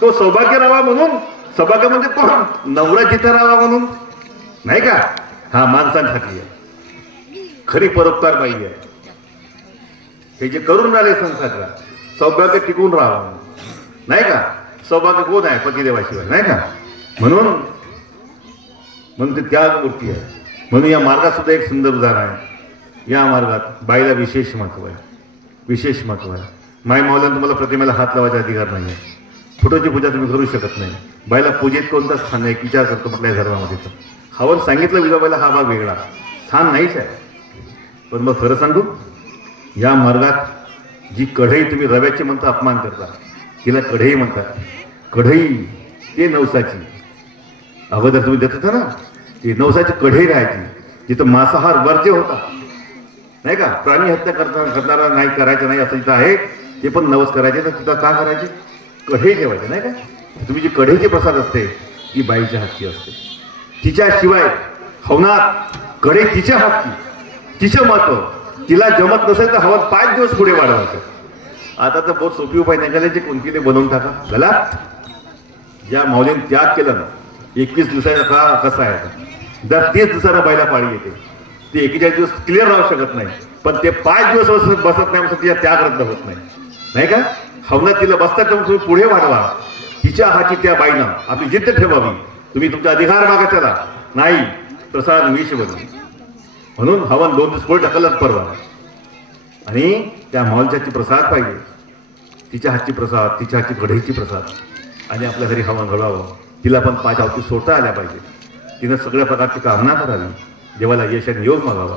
तो सौभाग्य राहावा म्हणून. सौभाग्य म्हणजे कोण? नवरा जिथं राहावा म्हणून नाही का. हा माणसांसाठी आहे, खरी परोपकार बाई आहे. हे जे करून राहिले संसाराला सौभाग्य टिकून राहावं म्हणून नाही का. सौभाग्य कोण आहे? पतिदेवाशिवाय नाही का. म्हणून ते त्याग मूर्ती आहे. म्हणून या मार्गात सुद्धा एक सुंदर उदाहरण आहे. या मार्गात बाईला विशेष महत्व आहे, विशेष महत्व आहे. माय माऊलीने तुम्हाला प्रतिमेला हात लावायचा अधिकार नाही आहे. फोटोची पूजा तुम्ही करू शकत नाही. बाईला पूजेत कोणतं स्थान नाही विचार करतो कुठल्याही धर्मामध्ये. तर हवन सांगितलं विजोबाईला, हा भाग वेगळा, स्थान नाहीच आहे. पण मग खरं सांगू, या मार्गात जी कढई तुम्ही रव्याची म्हणता अपमान करता, तिला कढई म्हणतात. कढई ते नवसाची, अगोदर तुम्ही देत होता ना, ती नवसाची कढई राहायची जिथं मांसाहार वर्ज्य होता, नाही का. प्राणी हत्या करणारा नाही, करायचं नाही असं जिथं आहे ते पण नवस करायचे. तर तिथं का करायचे? कढई ठेवायचे, नाही का. तुम्ही जी कढईची प्रसाद असते ती बाईच्या हातची असते. तिच्याशिवाय हवनात कढई तिच्या हातची, तिचं महत्व. तिला जमत नसेल तर हवं 5 दिवस पुढे वाढवायचं. आता तर बहुत सोपी उपाय निघाल्याचे, कोणती ते बनवून टाका. गलात ज्या माऊलीने त्याग केला ना, 21 दिवसाचा का कसा आहे आता, दर 30 दिवसाला बाईला पाळी येते. ते 41 दिवस क्लिअर राहू शकत नाही, पण ते 5 दिवस बसत नाही म्हणून तिच्या त्याग रद्द होत नाही, नाही का. हवनात तिला बसतात तर तुम्ही पुढे वाढवा. तिच्या हाती त्या बाईनं आपली जिद्द ठेवावी. तुम्ही तुमचा अधिकार मागा त्याला नाही, प्रसाद विष बनवून. म्हणून हवन 2 दिवस पुढे ढकलत परवा. आणि त्या माऊलीची प्रसाद पाहिजे, तिच्या हातची प्रसाद, तिच्या हातची कढईची प्रसाद. आणि आपल्या घरी हवन घडवावं. तिला पण 5 आवती सोडता आल्या पाहिजे. तिनं सगळ्या प्रकारची कामना करावी. देवाला यश आणि योग मागावा,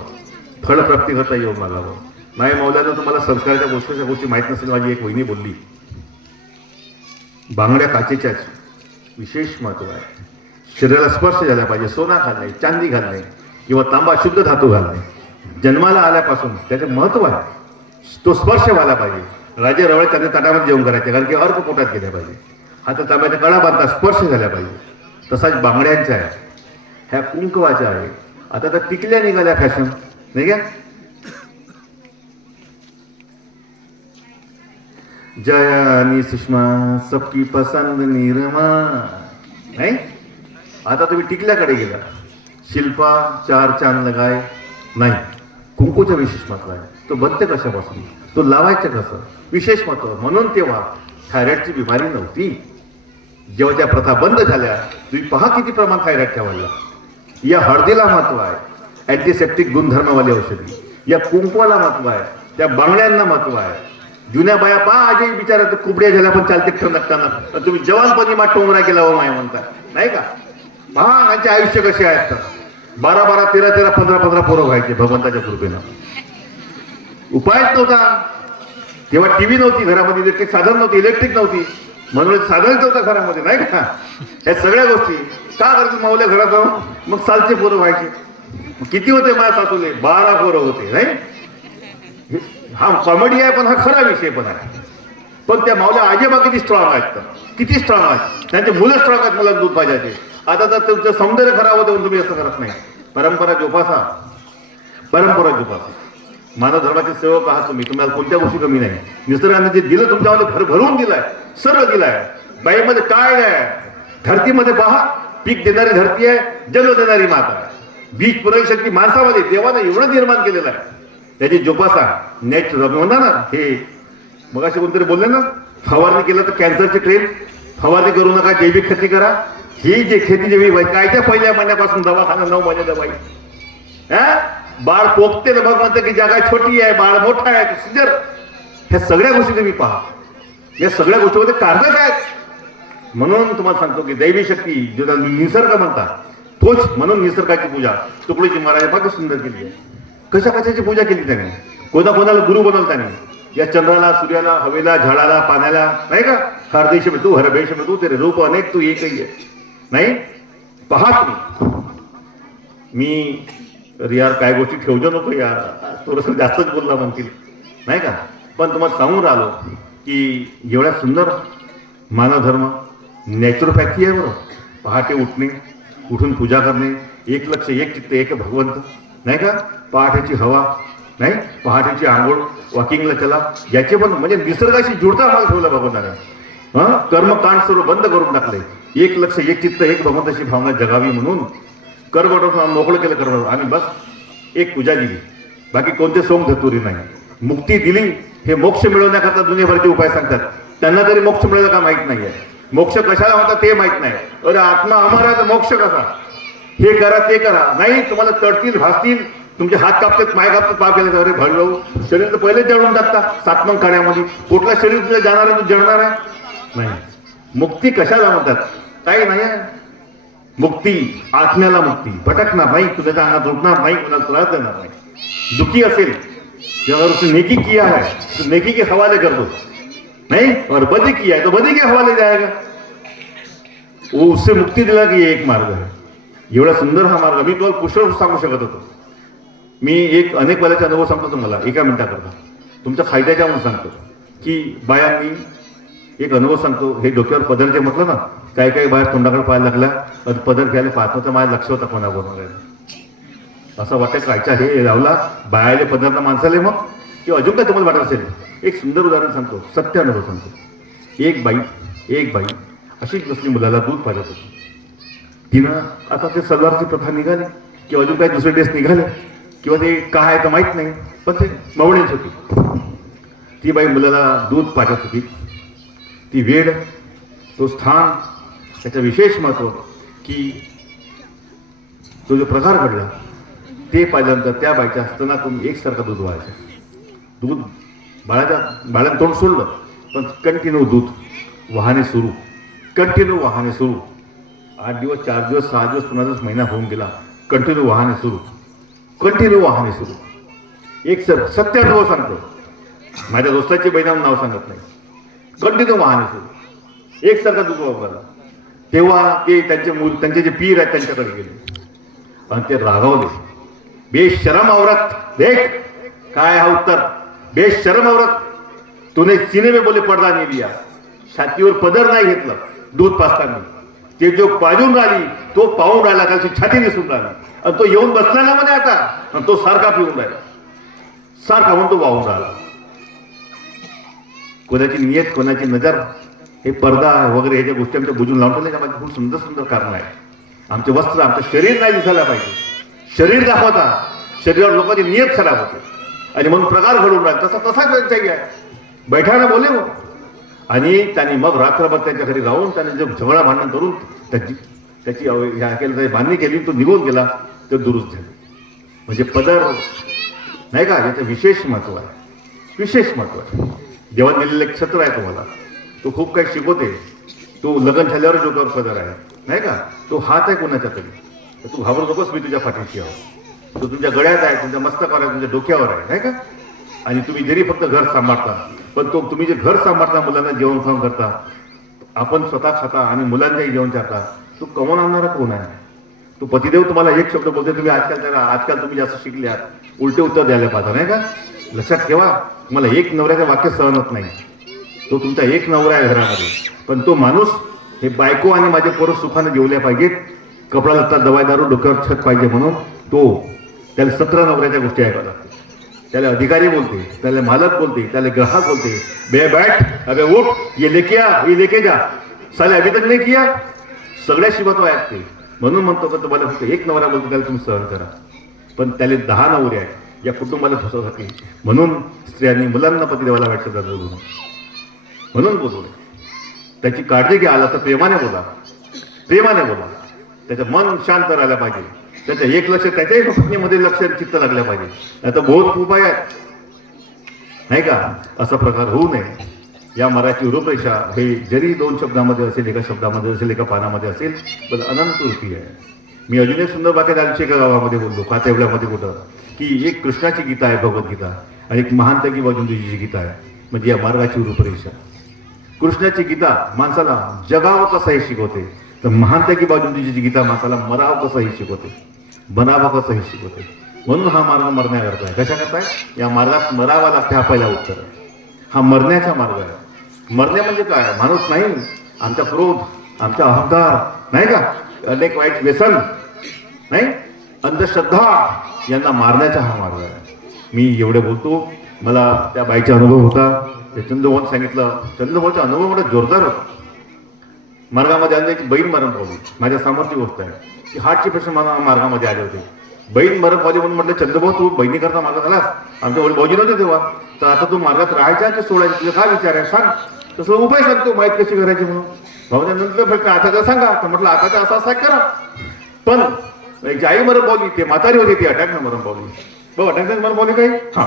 फळप्राप्ती करता योग मागावा. नाही मौलाना तुम्हाला संस्काराच्या गोष्टी माहीत नसेल. माझी एक वहिनी बोलली, बांगड्या काचेच्याच विशेष महत्व आहे. शरीराला स्पर्श झाला पाहिजे. सोना घालणे, चांदी घालणे किंवा तांबा शुद्ध धातू घालणे, जन्माला आल्यापासून त्याचं महत्व आहे. तो स्पर्श व्हायला पाहिजे. राजे रवळे त्यांनी ताटामध्ये जेवण करायचे, कारण की अर्क पोटात गेल्या पाहिजे. हातात तांब्याच्या कडा बांधता स्पर्श झाला पाहिजे. तसाच बांगड्यांचा आहे, ह्या कुंकवाच्या आहे. आता तर टिकल्या निघाल्या फॅशन, नाही का. जया आणि सुषमा सबकी पसंद निरमा, नाही. आता तुम्ही टिकल्याकडे गेला, शिल्पा 4 चांद लगाय, नाही. कुंकूचं विशेष महत्व आहे. तो बनते कशापासून, तो लावायचं कसं, विशेष महत्व. म्हणून तेव्हा थायरॉइडची बिमारी नव्हती. जेव्हा त्या प्रथा बंद झाल्या, तुम्ही पहा किती प्रमाण थायरॉइडच्या वाढला. या हळदीला महत्व आहे, अँटीसेप्टिक गुणधर्मवाली औषधी. या कुंकवाला महत्व आहे, त्या बांगड्यांना महत्व आहे. जुन्या बाया पहा आजही बिचारा कुबड्या झाल्या पण चालते ठणकताना. तर तुम्ही जवानपणी मा टोंगरा गेला हो माय म्हणता, नाही का. पहा यांचे आयुष्य कसे आहेत. तर 12-12, 13-13, 15-15 पोरं व्हायचे भगवंताच्या कृपेनं. उपायच नव्हता तेव्हा. टीव्ही नव्हती घरामध्ये, इलेक्ट्रिक साधन नव्हती, इलेक्ट्रिक नव्हती, म्हणून साधनच नव्हतं घरामध्ये, नाही का. या सगळ्या गोष्टी का करायचं, मावल्या घरात जाऊन मग सालचे पोरं व्हायचे. किती होते माझ्या सासूले? 12 पोरं होते, नाही. हा कॉमेडी आहे पण हा खरा विषय पण आहे. पण त्या मावल्या आजोबा किती स्ट्रॉंग आहेत, तर किती स्ट्रॉंग आहेत. त्यांचे मुलं स्ट्रॉंग आहेत, मुलांना दूध पाहिजे. आता तर तुमचं सौंदर्य खराब होतं म्हणून तुम्ही असं करत नाही. परंपरा जोपासा, परंपरा जोपासा. मानव धर्माचे सेवक आहात तुम्ही, तुम्हाला कोणत्या गोष्टी कमी नाही. निसर्गाने जे दिलं तुमच्यामध्ये भरभरून दिलाय, सर्व दिलाय. बाईमध्ये काय आहे, धरतीमध्ये पहा, पीक देणारी धरती आहे, जन्म देणारी माता आहे. बीज पुरवण्याची शक्ती माणसामध्ये देवानं एवढं निर्माण केलेलं आहे. त्याची जोपासा. नॅचरल म्हणता ना, हे मग असे कोणतरी बोलले ना, फवारणी केलं तर कॅन्सरची ट्रेन, फवारणी करू नका, जैविक खेती करा. ही जे खेती जैविक बाई कायच्या पहिल्या महिन्यापासून दवाखाना 9 महिन्याचा बाई. बाळ पोकते तर मग म्हणतं की जागा छोटी आहे, बाळ मोठा आहे, सिजर. ह्या सगळ्या गोष्टी तुम्ही पहा. या सगळ्या गोष्टीमध्ये कारणच आहेत. म्हणून तुम्हाला सांगतो की दैवी शक्ती ज्याला निसर्ग म्हणतात, तोच. म्हणून निसर्गाची पूजा तुकडीची महाराज फार सुंदर केली आहे. कशा कशाची पूजा केली त्याने, कोणाला गुरु बनवलं त्याने. या चंद्राला, सूर्याला, हवेला, झाडाला, पाण्याला, नाही का. हरदेश में तू, हरभेश में तू, तेरे रूप अनेक तू एकही आहे, नाही. पहा तुम्ही. मी यार काय गोष्टी ठेवજો नको यार, थोडंसं जास्तच बोलला म्हणतील, नाही का. पण तुम्हाला सांगून राहिलो की एवढ्या सुंदर मानव धर्म नॅचरोपॅथी आहे बरोबर. पहाटे उठणे, उठून पूजा करणे, एक लक्ष, एक चित्त, एक भगवंत, नाही का. पहाटेची हवा, नाही, पहाटेची आंघोळ, वॉकिंगला चला. याचे पण म्हणजे निसर्गाशी जुळता भाग ठेवला भगवंताने. कर्मकांड सर्व बंद करून टाकले. एक लक्ष, एक चित्त, एक भगवंताची भावना जगावी म्हणून कर्मकांड मोकळं केलं. कर्म आणि बस एक पूजा दिली, बाकी कोणते सोंग धतुरी नाही. मुक्ती दिली. हे मोक्ष मिळवण्याकरता दुनियाभरचे उपाय सांगतात. त्यांना तरी मोक्ष मिळाला का माहित नाहीये. मोक्ष कशाला होता ते माहित नाही. अरे आत्मा अमर आहे तर मोक्ष कसा, हे करा ते करा. नाही, तुम्हाला तडतील, भासतील, तुमचे हात कापतात, पाय कापतात, पाप केले अरे भरलो. शरीर तर पहिलेच जळून टाकता 7 मग काड्यामध्ये. कुठला शरीर तुझ्या जाणार आहे, तू जळणार आहे नाही. मुक्ती कशाला म्हणतात, काही नाही आहे. मुक्ती आत्म्याला मुक्ती, भटकणार नाही, तुझ्या अंगात उठणार नाही, कुणाला त्रास देणार नाही. दुखी असेल, अगर उसने नेकी किया है तो नेकी के हवाले कर दो. नहीं, और बदी किया है तो बदी के हवाले जाएगा. वो उससे मुक्ती दिला की एक मार्ग आहे. एवढा सुंदर हा मार्ग मी तुम्हाला पुष्कळ सांगू शकत होतो. मी एक अनेक वेळेचा अनुभव सांगतो तुम्हाला एका मिनिटाकरता, तुमच्या फायद्याच्या म्हणून सांगतो की बायांनी एक अनुभव सांगतो. हे डोक्यावर पदर जे म्हटलं ना, काही काही बाहेर तोंडाकडे पाहायला लागला आणि पदर घ्यायला पाहत नव्हतं. माझ्या लक्ष होता कोणा बनवलेलं. असं वाटतं कायचा हे लावला बायाले पदरना माणसाले मग, किंवा अजून काय तुम्हाला वाटत असेल. एक सुंदर उदाहरण सांगतो, सत्य अनुभव सांगतो. एक बाई अशीच बसली मुलाला दूध पाजत होती. तिनं आता ते सलवारची प्रथा निघाली किंवा अजून काही दुसरे ड्रेस निघाले किंवा ते काय आहे तर माहीत नाही, पण ते मवणीच होती. ती बाई मुलाला दूध पाजत होती. ती वेळ, तो स्थान, त्याचं विशेष महत्त्व की तो जो प्रकार घडला ते पाहिल्यानंतर त्या बाईच्या हस्तनातून एकसारखं दूध व्हायचं. दूध बाळानं तोंड सोडलं पण कंटिन्यू दूध वाहने सुरू, कंटिन्यू वाहने सुरू. 8 दिवस, 4 दिवस, 6 दिवस, 15 दिवस, महिना होऊन गेला. कंटिन्यू वाहने सुरू, कंटिन्यू वाहने सुरू. एक सत्य अनुभव सांगतो. माझ्या दोस्ताची बहिणाचं नाव सांगत नाही. कंटिन्यू वाहने सुरू, एकसारखा दूध वापरला. तेव्हा ते त्यांचे जे पीर आहेत त्यांच्याकडे गेले आणि ते रागावले. बेशरम औरत, देख काय हा उत्तर. बेशरम औरत, तूने सीने में बोले पडदा नाही लिया, छातीवर पदर नाही घेतलं दूध पाजताना. ते जो पाजून राहिली तो पाहून राहिला, त्याची छाती दिसून राहिली आणि तो येऊन बसला ना म्हणे आता, आणि तो सारखा पिऊन राहिला, सारखा म्हणून तो वाहून राहिला. कोणाची नियत, कोणाची नजर, हे पडदा वगैरे ह्याच्या गोष्टी आमच्या बुजून लावून ठेवल्या. त्यामध्ये खूप सुंदर सुंदर कारण आहे. आमचे वस्त्र, आमचं शरीर नाही दिसायला पाहिजे. शरीर दाखवता शरीरावर लोकांची नियत खराब होते आणि म्हणून प्रकार घडून राहत. तसाच त्यांच्याही आहे. बैठायला बोले हो. आणि त्यांनी मग रात्रभर त्यांच्या घरी राहून त्याने जो झगडा भांडण करून त्याची बांधणी केली. तो निघून गेला, तो दुरुस्त झाले. म्हणजे पदर नाही का, याचं विशेष महत्व आहे, विशेष महत्व आहे. देवाने दिलेलं एक छत्र आहे तुम्हाला, तो खूप काही शिकवते. तो लग्न झाल्यावर डोक्यावर पदर आहे नाही का, तो हात आहे कोणाच्या तरी, तर तू घाबरू नकोस, मी तुझ्या पाठीशी आहो. तो तुमच्या गळ्यात आहे, तुमच्या मस्तकावर आहे, तुमच्या डोक्यावर आहे नाही का. आणि तुम्ही जरी फक्त घर सांभाळता, पण तो तुम्ही जे घर सांभाळता, मुलांना जेवण खाऊन करता, आपण स्वतः खाता आणि मुलांनाही जेवण करता, तो कमवून आणणारा कोण आहे. तो पतिदेव तुम्हाला एक शब्द बोलते. तुम्ही आजकाल तुम्ही जास्त शिकल्यात, उलटे उत्तर द्यायला पाहता नाही का. लक्षात ठेवा, मला एक नवऱ्याचं वाक्य सहन होत नाही. तो तुमचा एक नवरा आहे घरामध्ये, पण तो माणूस हे बायको आणि माझे पोरं सुखाने जेवल्या पाहिजेत, कपडा लत्ता, दवाई दारू, डोक्यावर छत पाहिजे म्हणून तो त्याला 17 नवऱ्याच्या गोष्टी ऐकाव्या लागतात. त्याला अधिकारी बोलते, त्याला मालक बोलते, त्याला ग्राहक बोलते. बे बैठ, अबे उठ, ये लेके आ, ये लेके जा, साले अभी तक नहीं किया. सगळ्या शिवत्व ऐकते. म्हणून म्हणतो का तुम्हाला फक्त एक नवरा बोलतो त्याला तुम्ही सहन करा, पण त्याला 10 नवरे आहेत या कुटुंबाला फसवसाठी. म्हणून स्त्रियांनी मुलांना पतिदेवाला वाटतं जातं म्हणून बोलवले. त्याची काळजी घ्या. आला तर प्रेमाने बोला, प्रेमाने बोला. त्याचं मन शांत राहायला पाहिजे. त्याचं एक लक्ष त्याच्याही पत्नीमध्ये लक्ष चित्त लागलं पाहिजे. आता बहुत उपाय आहेत नाही का. असा प्रकार होऊ नये. या मराठी रूपरेषा हे जरी 2 शब्दामध्ये असेल, एका शब्दामध्ये असेल, एका पानामध्ये असेल, पण अनंत रूपी आहे. मी अजून एक सुंदर वाक्य आमच्या एका गावामध्ये बोललो, कातेवल्यामध्ये कुठं, की एक कृष्णाची गीता आहे भगवद्गीता, आणि एक महानतकी बाजूंची गीता आहे. म्हणजे या मार्गाची रूपरेषा. कृष्णाची गीता माणसाला जगावं कसंही शिकवते, तर महानतकी बाजूंची गीता माणसाला मरावं कसंही शिकवते, बनावं कसंही शिकवते. म्हणून हा मार्ग मरण्याकरता आहे. कशा करताय? या मार्गात मरावा लागते, हा पहिला उत्तर आहे. हा मरण्याचा मार्ग आहे. मरणे म्हणजे काय? माणूस नाही, आमचा क्रोध, आमचा अहंकार नाही का, अनेक वाईट व्यसन नाही, अंधश्रद्धा यांना मारण्याचा हा मार्ग आहे. मी एवढे बोलतो. मला त्या बाईचा अनुभव होता, ते चंद्रमोहन सांगितलं. चंद्रमोहनचा अनुभव मोठा जोरदार होता. मार्गामध्ये आले, एक बहीण मरण पावली. माझ्या समोरची गोष्ट आहे की हार्टचे पेशंट मला मार्गामध्ये आले होते. बहीण मरण पावली म्हणून म्हटलं, चंद्रभाऊ तू बहिणी करता मार्गात आलास, आमच्या वडील भाऊजी नव्हते तेव्हा, तर आता तू मार्गात राहायच्या की सोडायचं, तुला काय विचार आहे सांग. तसं उपाय सांगतो माहीत कशी करायची म्हणून. भाऊने नंतर फक्त आता तर सांगा. तर म्हटलं आता तर असा करा. पण एक आई मरण पावली, ते म्हातारी होती, ती अटॅकनं मरण पावली. बघ अटॅकनं मरण पावली काही. हां,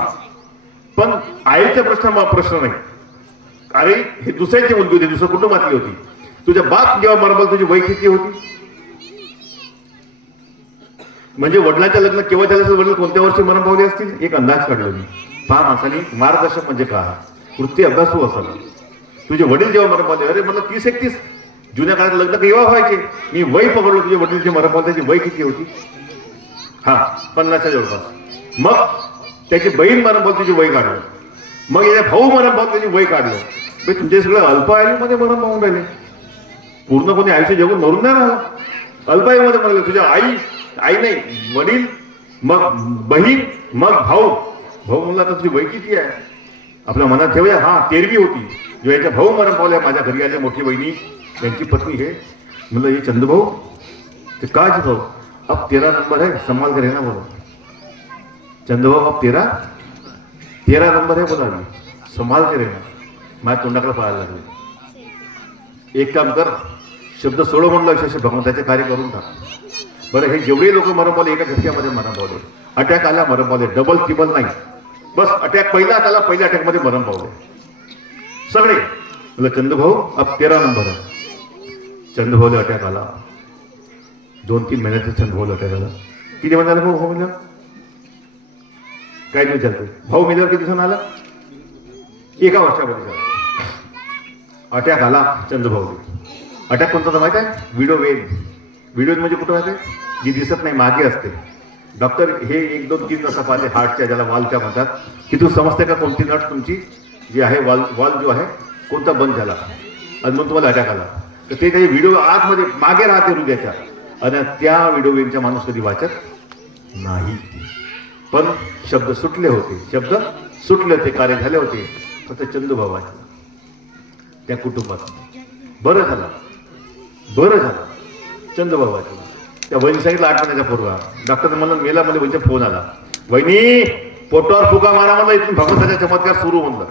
पण आईचा प्रश्न नाही. अरे हे दुसऱ्याची मुलगी होती, दुसऱ्या कुटुंबातली होती. तुझ्या बाप जेव्हा मरण पावली तुझी वय किती होती? म्हणजे वडिलांच्या लग्न केव्हा झालं असेल, वडील कोणत्या वर्षी मरण पावले असतील, एक अंदाज काढलो मी. पहा माणसाने मार्गदर्शक म्हणजे का, कृती अभ्यासू असावा. तुझे वडील जेव्हा मरण पावले, अरे म्हणलं 30-31 जुन्या काळात लग्न केव्हा व्हायचे, मी वय पकडलो तुझे वडील जे मरण पावले त्याची वय किती होती, हा 50च्या जवळपास. मग त्याची बहीण मरण पावली त्याची वय काढलं, मग याच्या भाऊ मरण पावले त्याची वय काढलं. तुमचे सगळं अल्पायुमध्ये मरण पाहून राहिले. पूर्ण कोणी आयुष्य जगून मरून नाही राहिला, अल्पायुमध्ये मरले. तुझ्या आई नाही, वडील, मग बहीण, मग भाऊ. भाऊ म्हणला तर तुझी वय किती आहे आपल्या मनात ठेवूया. हा 13वी होती जो याच्या भाऊ मरण पावल्या, माझ्या घरी आल्या मोठी बहिणी, त्यांची पत्नी. हे म्हणलं हे चंदभाऊ, ते काज भाऊ, अब 13 नंबर है, संभाल कर रहना बोला. चंदभाऊ अब 13 नंबर है बोला, संभाल के रहना. माझ्या तोंडाकडे पाहायला लागले. एक काम कर, शब्द सोडव म्हणलं, अक्षरशः भगवंताचे कार्य करून टाक. बरं, हे जेवढे लोक मरण पावले एका झटक्यामध्ये मरण पावले. अटॅक आला मरण पावले, डबल ट्रिपल नाही, बस अटॅक पहिलाच आला, पहिल्या अटॅकमध्ये मरण पावले सगळे. म्हणलं चंदभाऊ अब 13 नंबर आहे. चंदभाऊला अटॅक आला, 2-3 महिन्याचा चंदभाऊला अटॅक आला. किती महिन्याला भाऊ मिळाला, काय नाही विचारतो. भाऊ मिळाल्यावर किती दिवसांना आला, 1 वर्षामध्ये झाला. अटॅक आला चंदभाऊ. अटॅक कोणता माहिती आहे, व्हिडिओ व्हिडिओ म्हणजे कुठं राहते, जी दिसत नाही मागे असते. डॉक्टर हे 1-2-3 तास पाहते हार्टच्या, ज्याला वालच्या म्हणतात. तिथून समजते का कोणती नट तुमची जी आहे वाल जो आहे कोणता बंद झाला आणि मग तुम्हाला अटॅक आला. तर ते काही व्हिडिओ आतमध्ये मागे राहते हृदयाच्या, आणि त्या व्हिडिओ वेनचा माणूस कधी वाचत नाही. पण शब्द सुटले होते, कार्य झाले होते. फक्त चंदूभाऊ वाचला त्या कुटुंबात. बरं झालं चंदूभाऊ वाचला. त्या वहिनी सांगितलं 8 महिन्याचा पोरगा. डॉक्टर म्हणलं मेला, मला वहिनीचा फोन आला, वहिनी पोटावर फुका मारा म्हणलं, इथून भगवंताचा चमत्कार सुरू म्हणलं.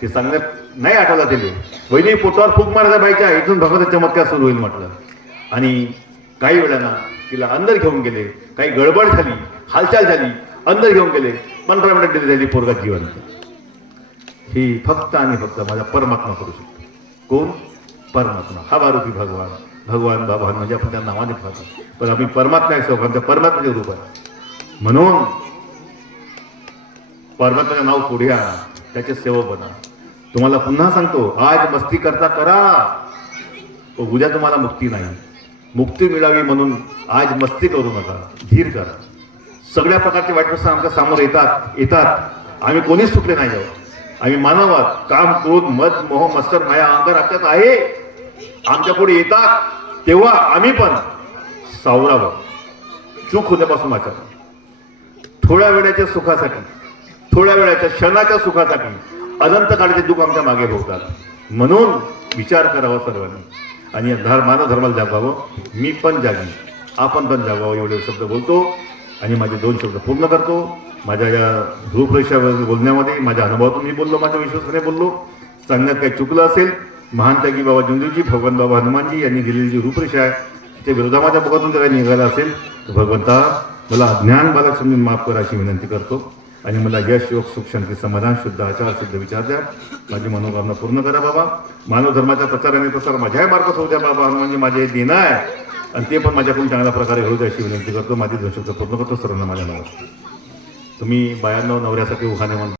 ते सांगण्यात नाही आठवला त्याला, वहिनी पोटावर फूक मारायचा बाईच्या, इथून भगवंताचा चमत्कार सुरू होईल म्हटलं. आणि काही वेळानं तिला अंदर घेऊन गेले, काही गडबड झाली, हालचाल झाली, अंदर घेऊन गेले. 15 मिनिट डिले झाली, पोरगा जिवंत. ही फक्त आणि फक्त माझा परमात्मा करू शकतो. कोण, परमात्मा, हा वारूपी भगवान बाबा म्हणजे आपण त्या नावाने पाहतो, पण आम्ही परमात्मा आहे, त्या परमात्म्याचे रूप आहे. म्हणून परमात्म्याचं नाव पुढे आणा, त्याचे सेवक बना. तुम्हाला पुन्हा सांगतो, आज मस्ती करता करा, उद्या तुम्हाला मुक्ती नाही. मुक्ती मिळावी म्हणून आज मस्ती करू नका, धीर करा. सगळ्या प्रकारचे वाईट प्रसंग आमच्या समोर येतात. आम्ही कोणीच सुटले नाही आहोत. आम्ही मानव आहोत. काम, क्रोध, मद, मोह, मत्सर, माया, अहंकार आमच्यात आहे. आमच्या पुढे येतात तेव्हा आम्ही पण सावरावं, चूक होण्यापासून वाचावं. थोड्या वेळाच्या सुखासाठी, थोड्या वेळाच्या क्षणाच्या सुखासाठी अनंत काळाचे दुःख आमच्या मागे होतात. म्हणून विचार करावा सर्वांनी, आणि मानव धर्माला जागावं. मी पण जागी, आपण पण जागावं, एवढे शब्द बोलतो आणि माझे 2 शब्द पूर्ण करतो. माझ्या या ध्रुवपरीक्षावर बोलण्यामध्ये माझ्या अनुभवातून मी बोललो, माझ्या विश्वासाने बोललो. सांगण्यात काही चुकलं असेल, महान त्यागी बाबा जुंजूजी, भगवान बाबा हनुमानजी यांनी दिलेली जी रूपरेषा आहे त्या विरोधा माझ्या मुखातून जर काही निघाला असेल तर भगवंता मला ज्ञान बालक समजून माफ करा अशी विनंती करतो. आणि मला यश, योग, सुख, शांती, समाधान, शुद्ध आचार, शुद्ध विचार द्या. माझी मनोकामना पूर्ण करा बाबा. मानव धर्माच्या प्रचार आणि प्रसार माझ्याही मार्फत होऊ द्या बाबा. हनुमानजी माझे हे देणं आहे, आणि ते पण माझ्याकडून चांगल्या प्रकारे होऊ द्या अशी विनंती करतो. माझी 2 शब्द पूर्ण करतो. सर्वांना माझ्या नावात. तुम्ही बायांना नवऱ्यासाठी उखाणे म्हणता.